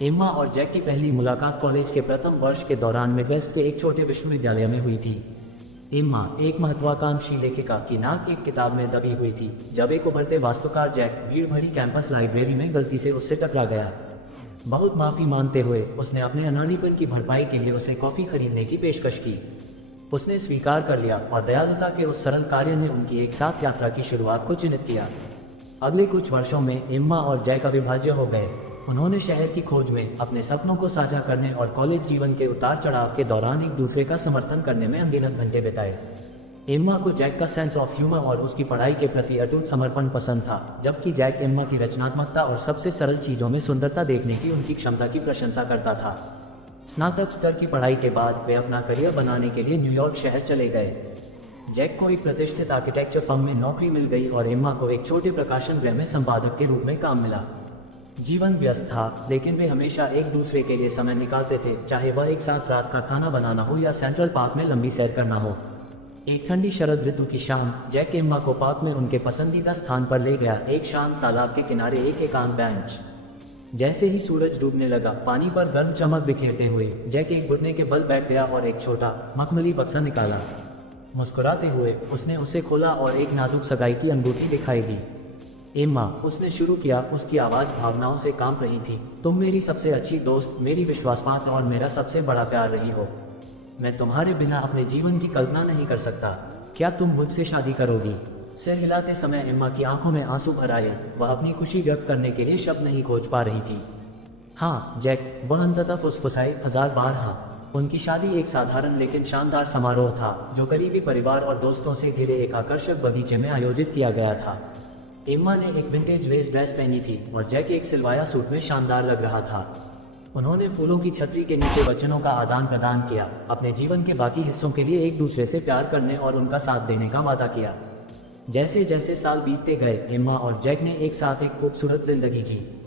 Emma और Jack की पहली मुलाकात कॉलेज के प्रथम वर्ष के दौरान मिडवेस्ट के एक छोटे विश्वविद्यालय में हुई थी। एम्मा एक महत्वाकांक्षी लेखिका की नाक एक किताब में दबी हुई थी जब एक उभरते वास्तुकार जैक भीड़ भरी कैंपस लाइब्रेरी में गलती से उससे टकरा गया। बहुत माफ़ी मांगते हुए उसने अपने अनाड़ीपन की भरपाई के लिए उसे कॉफ़ी खरीदने की पेशकश की। उसने स्वीकार कर लिया और दयालुता के उस सरल कार्य ने उनकी एक साथ यात्रा की शुरुआत को चिन्हित किया। अगले कुछ वर्षों में एम्मा और जैक अविभाज्य हो गए। उन्होंने शहर की खोज में, अपने सपनों को साझा करने और कॉलेज जीवन के उतार चढ़ाव के दौरान एक दूसरे का समर्थन करने में अनगिनत घंटे बिताए। एम्मा को जैक का सेंस ऑफ ह्यूमर और उसकी पढ़ाई के प्रति अटूट समर्पण पसंद था, जबकि जैक एम्मा की रचनात्मकता और सबसे सरल चीज़ों में सुंदरता देखने की उनकी क्षमता की प्रशंसा करता था। स्नातक स्तर की पढ़ाई के बाद वे अपना करियर बनाने के लिए न्यूयॉर्क शहर चले गए। जैक को एक प्रतिष्ठित आर्किटेक्चर फर्म में नौकरी मिल गई और एम्मा को एक छोटे प्रकाशन गृह में संपादक के रूप में काम मिला। जीवन व्यस्त था, लेकिन वे हमेशा एक दूसरे के लिए समय निकालते थे, चाहे वह एक साथ रात का खाना बनाना हो या सेंट्रल पार्क में लंबी सैर करना हो। एक ठंडी शरद ऋतु की शाम जैक एम्मा को पार्क में उनके पसंदीदा स्थान पर ले गया, एक शांत तालाब के किनारे एक एकांत बेंच। जैसे ही सूरज डूबने लगा, पानी पर गर्म चमक बिखेरते हुए जैक एक घुटने के बल बैठ गया और एक छोटा मखमली बक्सा निकाला। मुस्कुराते हुए उसने उसे खोला और एक नाजुक सगाई की अंगूठी दिखाई दी। एम्मा, उसने शुरू किया, उसकी आवाज़ भावनाओं से कांप रही थी। तुम मेरी सबसे अच्छी दोस्त, मेरी विश्वासपात्र और मेरा सबसे बड़ा प्यार रही हो। मैं तुम्हारे बिना अपने जीवन की कल्पना नहीं कर सकता। क्या तुम मुझसे शादी करोगी? सिर हिलाते समय एम्मा की आंखों में आंसू भर आए। वह अपनी खुशी व्यक्त करने के लिए शब्द नहीं खोज पा रही थी। हाँ जैक, वह अंततः फुसफुसाई, 1000 बार हाँ। उनकी शादी एक साधारण लेकिन शानदार समारोह था, जो करीबी परिवार और दोस्तों से घिरे एक आकर्षक बगीचे में आयोजित किया गया था। एम्मा ने एक विंटेज लेस ड्रेस पहनी थी और जैक एक सिलवाया सूट में शानदार लग रहा था। उन्होंने फूलों की छतरी के नीचे वचनों का आदान प्रदान किया, अपने जीवन के बाकी हिस्सों के लिए एक दूसरे से प्यार करने और उनका साथ देने का वादा किया। जैसे जैसे साल बीतते गए, एम्मा और जैक ने एक साथ एक खूबसूरत जिंदगी जी।